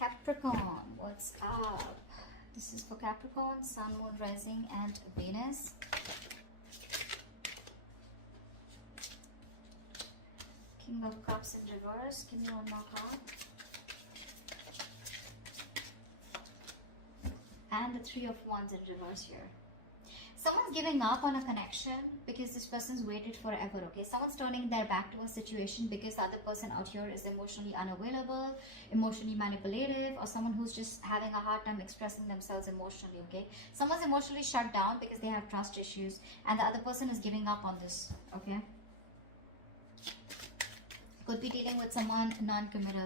Capricorn, what's up? This is for Capricorn, Sun, Moon, Rising, and Venus. King of Cups in reverse. Give me one more card. And the Three of Wands in reverse here. Someone's giving up on a connection because this person's waited forever, okay? Someone's turning their back to a situation because the other person out here is emotionally unavailable, emotionally manipulative, or someone who's just having a hard time expressing themselves emotionally, okay? Someone's emotionally shut down because they have trust issues, and the other person is giving up on this, okay? Could be dealing with someone non-committal.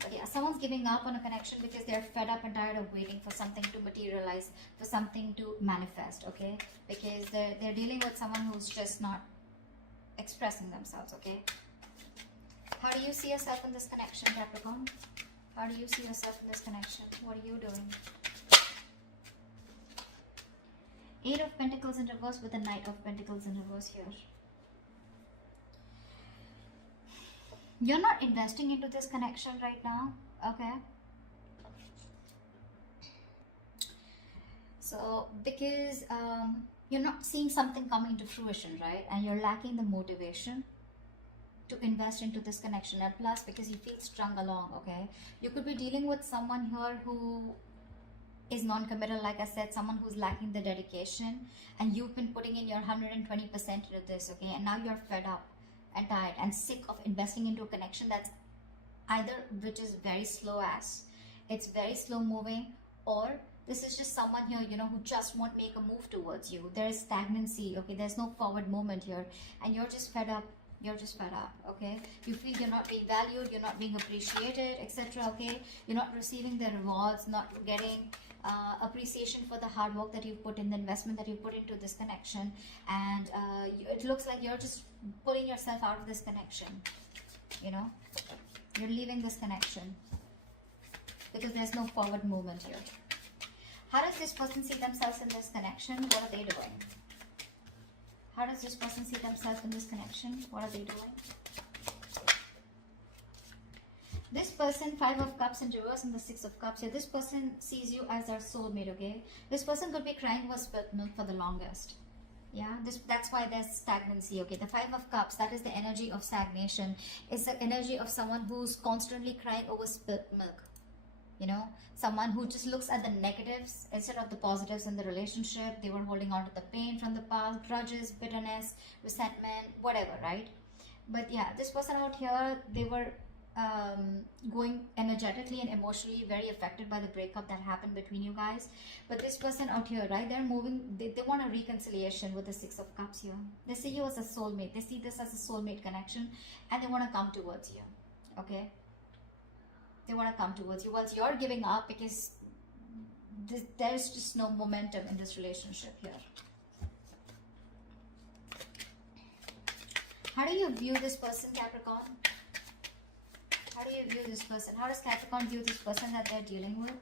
But yeah, someone's giving up on a connection because they're fed up and tired of waiting for something to materialize, for something to manifest, okay? Because they're dealing with someone who's just not expressing themselves, okay? How do you see yourself in this connection, Capricorn? How do you see yourself in this connection? What are you doing? Eight of Pentacles in reverse with the Knight of Pentacles in reverse here. You're not investing into this connection right now, okay? So, because you're not seeing something coming to fruition, right? And you're lacking the motivation to invest into this connection. And plus, because you feel strung along, okay? You could be dealing with someone here who is non-committal, like I said, someone who's lacking the dedication. And you've been putting in your 120% into this, okay? And now you're fed up and tired and sick of investing into a connection that's either which is very slow as it's very slow moving, or this is just someone here, you know, who just won't make a move towards you. There is stagnancy, okay? There's no forward movement here, and you're just fed up. You're just fed up, okay? You feel you're not being valued, you're not being appreciated, etc., okay? You're not receiving the rewards, not getting appreciation for the hard work that you've put in, the investment that you put into this connection, and it looks like you're just pulling yourself out of this connection, you know? You're leaving this connection because there's no forward movement here. How does this person see themselves in this connection? What are they doing? How does this person see themselves in this connection? What are they doing? This person, Five of Cups in reverse and the Six of Cups here. This person sees you as their soulmate, okay? This person could be crying over spilt milk for the longest. Yeah, that's why there's stagnancy, okay? The Five of Cups, that is the energy of stagnation. It's the energy of someone who's constantly crying over spilt milk. You know, someone who just looks at the negatives instead of the positives in the relationship. They were holding on to the pain from the past, grudges, bitterness, resentment, whatever, right? But yeah, this person out here, they were going energetically and emotionally very affected by the breakup that happened between you guys. But this person out here, right, they're moving, they want a reconciliation with the Six of Cups here. They see you as a soulmate. They see this as a soulmate connection, and they want to come towards you, okay? They want to come towards you once you're giving up, because there's just no momentum in this relationship here. How do you view this person, Capricorn? How do you view this person? How does Capricorn view this person that they're dealing with?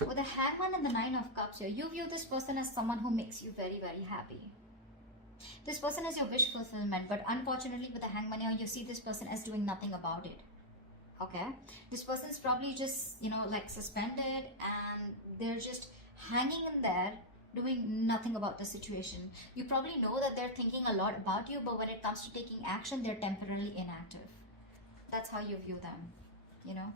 With the Hangman and the Nine of Cups here, you view this person as someone who makes you very, very happy. This person is your wish fulfillment, but unfortunately with the Hangman here, you see this person as doing nothing about it. Okay? This person is probably just, you know, like suspended, and they're just hanging in there doing nothing about the situation. You probably know that they're thinking a lot about you, but when it comes to taking action, they're temporarily inactive. That's how you view them, you know?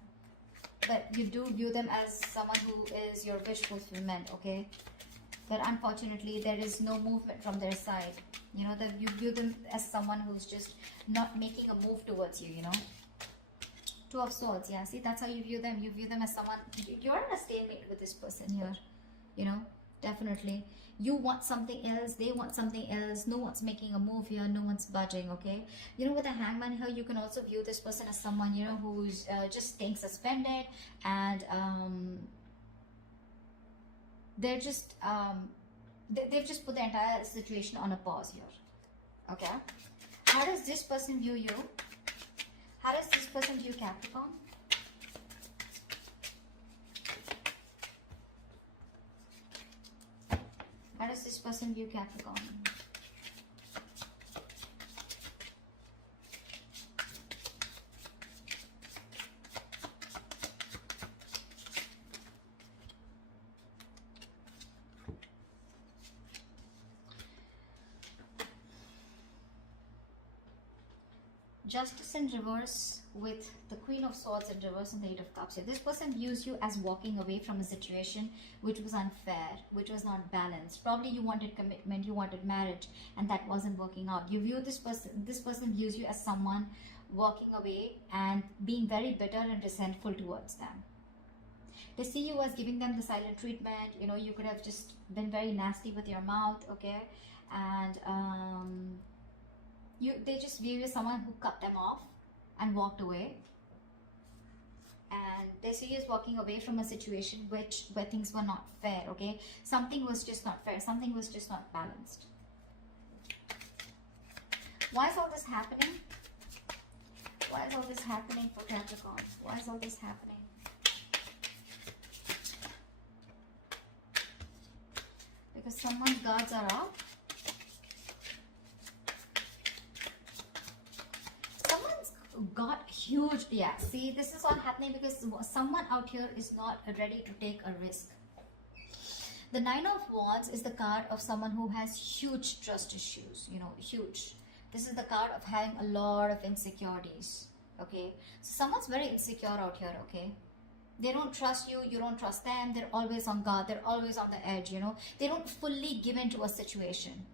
But you do view them as someone who is your wish fulfillment, okay? But unfortunately, there is no movement from their side. You know, that you view them as someone who's just not making a move towards you, you know? Two of Swords, yeah. See, that's how you view them. You view them as someone, you're in a stalemate with this person here, you know? Definitely. You want something else, they want something else. No one's making a move here, no one's budging, okay? You know, with the Hangman here, you can also view this person as someone, you know, who's just staying suspended, and they're just, they've just put the entire situation on a pause here, okay? How does this person view you? How does this person view Capricorn? does this person view Capricorn? Justice in reverse with the Queen of Swords in reverse and the Eight of Cups. So this person views you as walking away from a situation which was unfair, which was not balanced. Probably you wanted commitment, you wanted marriage, and that wasn't working out. You view this person views you as someone walking away and being very bitter and resentful towards them. They see you as giving them the silent treatment. You know, you could have just been very nasty with your mouth, okay? And they just view you as someone who cut them off and walked away. And they see you as walking away from a situation where things were not fair, okay? Something was just not fair. Something was just not balanced. Why is all this happening? Why is all this happening for Capricorn? Why is all this happening? Because someone's guards are up. Got huge, yeah, see, this is all happening because someone out here is not ready to take a risk. The Nine of Wands is the card of someone who has huge trust issues, you know, huge. This is the card of having a lot of insecurities, okay? So someone's very insecure out here, okay? They don't trust you, you don't trust them, they're always on guard, they're always on the edge, you know? They don't fully give in to a situation,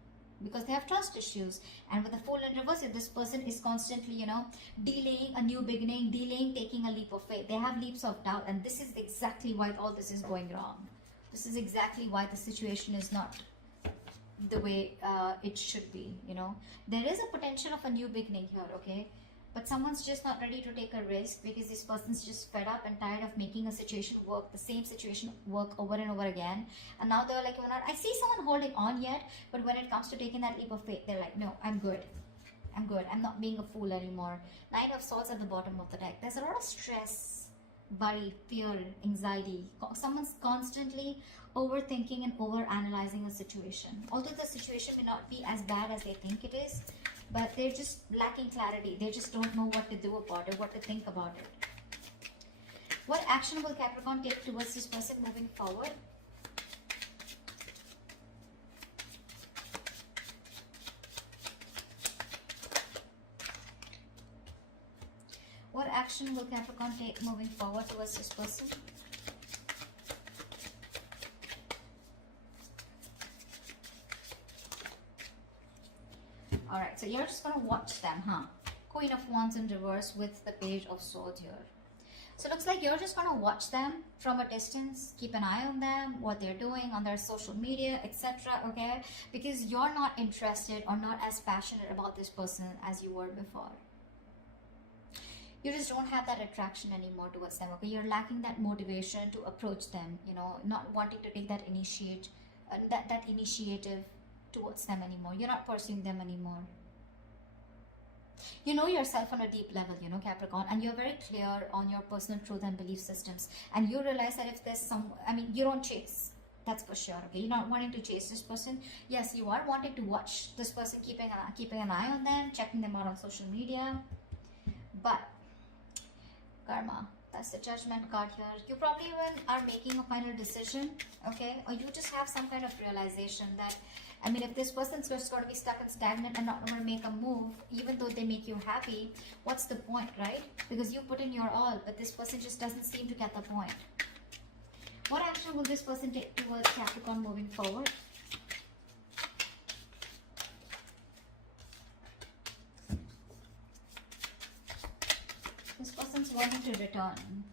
because they have trust issues. And with the Fool in reverse, if this person is constantly, you know, delaying a new beginning, delaying taking a leap of faith, they have leaps of doubt, and this is exactly why all this is going wrong. This is exactly why the situation is not the way it should be, you know. There is a potential of a new beginning here, okay? But someone's just not ready to take a risk because this person's just fed up and tired of making a situation work, the same situation work over and over again. And now they're like, I see someone holding on yet, but when it comes to taking that leap of faith, they're like, no, I'm good. I'm good. I'm not being a fool anymore. Nine of Swords at the bottom of the deck. There's a lot of stress, worry, fear, anxiety. Someone's constantly overthinking and over-analyzing a situation. Although the situation may not be as bad as they think it is, but they're just lacking clarity. They just don't know what to do about it, what to think about it. What action will Capricorn take towards this person moving forward? What action will Capricorn take moving forward towards this person? Alright, so you're just going to watch them, huh? Queen of Wands in reverse with the Page of Swords here. So it looks like you're just going to watch them from a distance, keep an eye on them, what they're doing on their social media, etc. Okay? Because you're not interested or not as passionate about this person as you were before. You just don't have that attraction anymore towards them, okay? You're lacking that motivation to approach them, you know, not wanting to take that initiative towards them anymore. You're not pursuing them anymore. You know yourself on a deep level, you know, Capricorn, and you're very clear on your personal truth and belief systems. And you realize that if there's you don't chase. That's for sure, okay? You're not wanting to chase this person. Yes, you are wanting to watch this person, keeping an eye on them, checking them out on social media. But karma, that's the Judgment card here. You probably even are making a final decision, okay? Or you just have some kind of realization that, if this person's just going to be stuck and stagnant and not going to make a move, even though they make you happy, what's the point, right? Because you put in your all, but this person just doesn't seem to get the point. What action will this person take towards Capricorn moving forward? This person's wanting to return.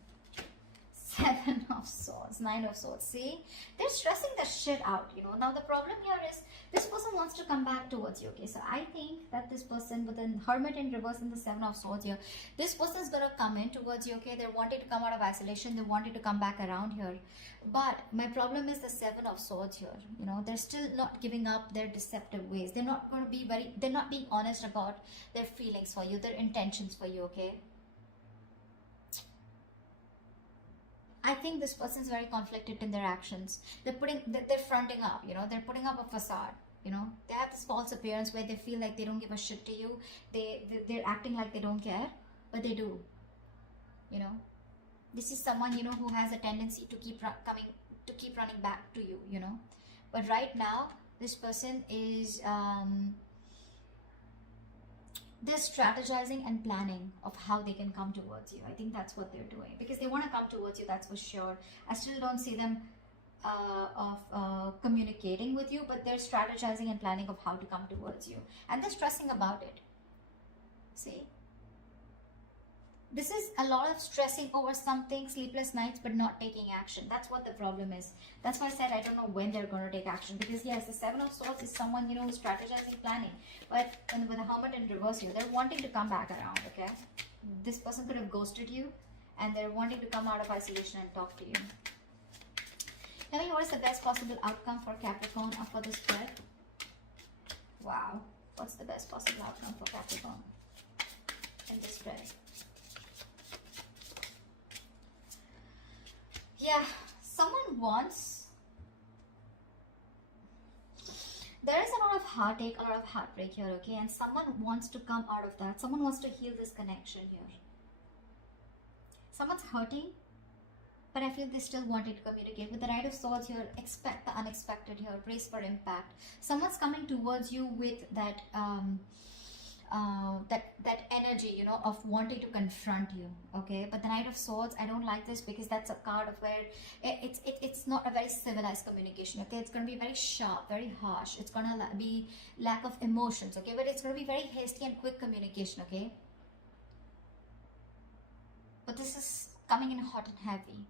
7 of Swords, 9 of Swords. See, they're stressing the shit out, you know. Now the problem here is this person wants to come back towards you, okay? So I think that this person with the Hermit in reverse and the 7 of Swords here, this person's gonna come in towards you, okay? They're wanting to come out of isolation, they wanted to come back around here. But my problem is the 7 of Swords here, you know. They're still not giving up their deceptive ways. They're not going to be they're not being honest about their feelings for you, their intentions for you, okay? I think this person is very conflicted in their actions. They're fronting up, you know, they're putting up a facade. You know, they have this false appearance where they feel like they don't give a shit to you. They're acting like they don't care, but they do. You know, this is someone, you know, who has a tendency to keep running back to you. You know, but right now this person is they're strategizing and planning of how they can come towards you. I think that's what they're doing, because they want to come towards you, that's for sure. I still don't see them communicating with you, but they're strategizing and planning of how to come towards you, and they're stressing about it. See, this is a lot of stressing over something, sleepless nights, but not taking action. That's what the problem is. That's why I said I don't know when they're going to take action, because yes, the Seven of Swords is someone, you know, who's strategizing, planning, but with the Hermit in reverse here, they're wanting to come back around. Okay, this person could have ghosted you, and they're wanting to come out of isolation and talk to you. Tell me, what is the best possible outcome for Capricorn or for the spread? Wow. What's the best possible outcome for Capricorn in this spread? Yeah, someone wants... There is a lot of heartache, a lot of heartbreak here, okay? And someone wants to come out of that. Someone wants to heal this connection here. Someone's hurting, but I feel they still wanted to communicate. With the Knight of Swords here, expect the unexpected here, brace for impact. Someone's coming towards you with that that energy, you know, of wanting to confront you, okay? But the Knight of Swords, I don't like this, because that's a card of where it's not a very civilized communication, okay? It's going to be very sharp, very harsh. It's going to be lack of emotions, okay? But it's going to be very hasty and quick communication, okay? But this is coming in hot and heavy.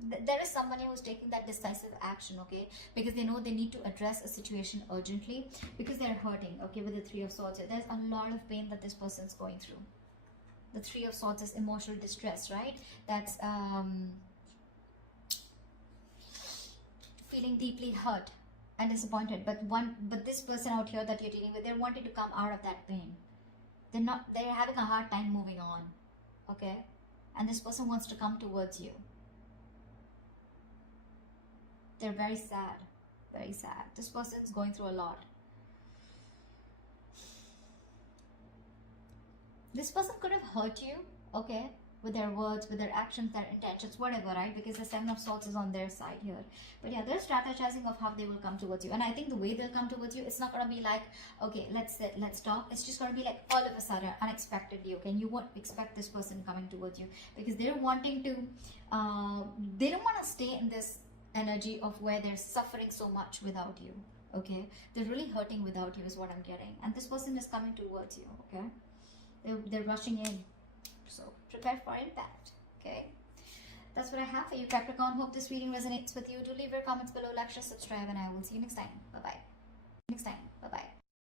There is someone who's taking that decisive action, okay, because they know they need to address a situation urgently, because they're hurting, okay, with the Three of Swords here. There's a lot of pain that this person's going through. The Three of Swords is emotional distress, right? That's feeling deeply hurt and disappointed. But this person out here that you're dealing with, they're wanting to come out of that pain. They're having a hard time moving on, okay? And this person wants to come towards you. They're very sad, very sad. This person's going through a lot. This person could have hurt you, okay, with their words, with their actions, their intentions, whatever, right? Because the Seven of Swords is on their side here. But yeah, they're strategizing of how they will come towards you. And I think the way they'll come towards you, it's not going to be like, okay, let's sit, let's talk. It's just going to be like all of a sudden, unexpectedly, okay? And you won't expect this person coming towards you, because they're wanting to, they don't want to stay in this energy of where they're suffering so much without you, okay? They're really hurting without you is what I'm getting. And this person is coming towards you, okay? They're rushing in. So prepare for impact, okay? That's what I have for you, Capricorn. Hope this reading resonates with you. Do leave your comments below, like, share, subscribe, and I will see you next time. Bye-bye. Next time.